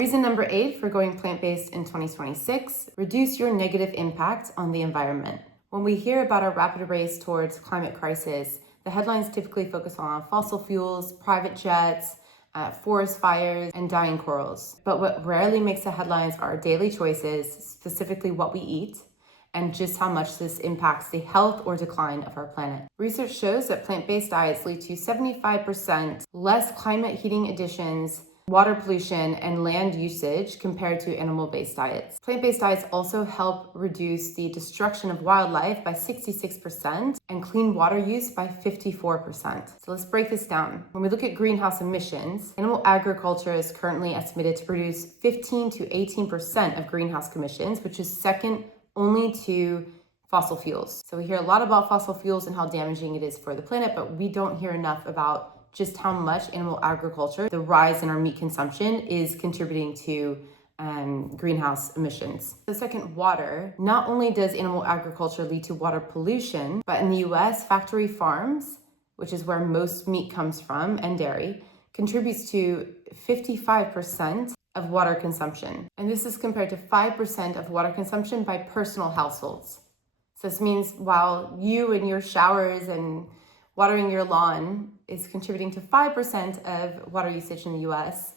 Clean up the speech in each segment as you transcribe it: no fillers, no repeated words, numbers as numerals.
Reason number 8 for going plant-based in 2026, reduce your negative impact on the environment. When we hear about a rapid race towards climate crisis, the headlines typically focus on fossil fuels, private jets, forest fires, and dying corals. But what rarely makes the headlines are our daily choices, specifically what we eat, and just how much this impacts the health or decline of our planet. Research shows that plant-based diets lead to 75% less climate heating emissions, water pollution, and land usage compared to animal-based diets. Plant-based diets also help reduce the destruction of wildlife by 66% and clean water use by 54%. So let's break this down. When we look at greenhouse emissions, animal agriculture is currently estimated to produce 15 to 18% of greenhouse emissions, which is second only to fossil fuels. So we hear a lot about fossil fuels and how damaging it is for the planet, but we don't hear enough about just how much animal agriculture, the rise in our meat consumption, is contributing to greenhouse emissions. The second, water. Not only does animal agriculture lead to water pollution, but in the US, factory farms, which is where most meat comes from, and dairy, contributes to 55% of water consumption. And this is compared to 5% of water consumption by personal households. So this means while you in your showers and watering your lawn is contributing to 5% of water usage in the US,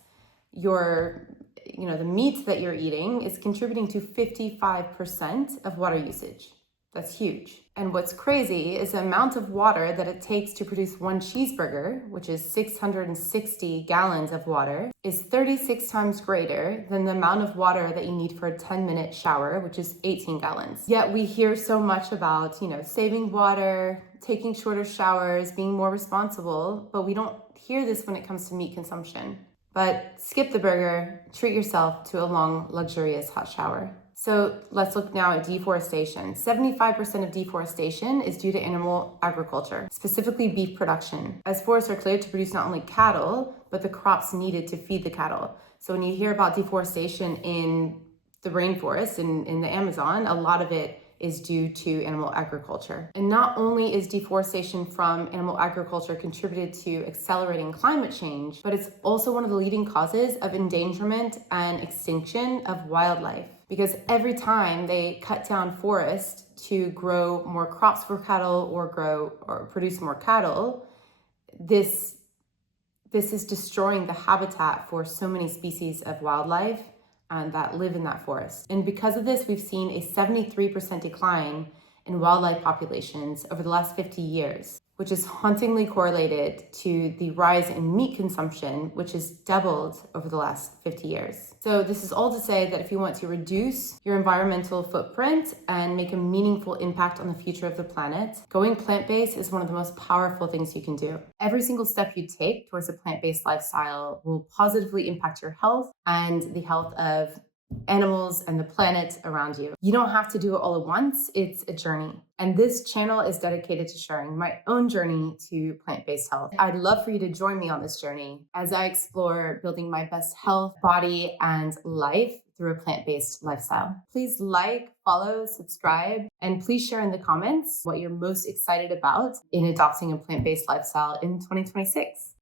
the meat that you're eating is contributing to 55% of water usage. That's huge. And what's crazy is the amount of water that it takes to produce one cheeseburger, which is 660 gallons of water, is 36 times greater than the amount of water that you need for a 10-minute shower, which is 18 gallons. Yet we hear so much about, saving water, taking shorter showers, being more responsible, but we don't hear this when it comes to meat consumption. But skip the burger, treat yourself to a long, luxurious hot shower. So let's look now at deforestation. 75% of deforestation is due to animal agriculture, specifically beef production, as forests are cleared to produce not only cattle, but the crops needed to feed the cattle. So when you hear about deforestation in the rainforest, in the Amazon, a lot of it is due to animal agriculture. And not only is deforestation from animal agriculture contributed to accelerating climate change, but it's also one of the leading causes of endangerment and extinction of wildlife. Because every time they cut down forest to grow more crops for cattle or produce more cattle, this is destroying the habitat for so many species of wildlife that live in that forest. And because of this, we've seen a 73% decline in wildlife populations over the last 50 years, which is hauntingly correlated to the rise in meat consumption, which has doubled over the last 50 years. So this is all to say that if you want to reduce your environmental footprint and make a meaningful impact on the future of the planet, going plant-based is one of the most powerful things you can do. Every single step you take towards a plant-based lifestyle will positively impact your health and the health of animals and the planet around you. You don't have to do it all at once. It's a journey. And this channel is dedicated to sharing my own journey to plant-based health. I'd love for you to join me on this journey as I explore building my best health, body, and life through a plant-based lifestyle. Please like, follow, subscribe, and please share in the comments what you're most excited about in adopting a plant-based lifestyle in 2026.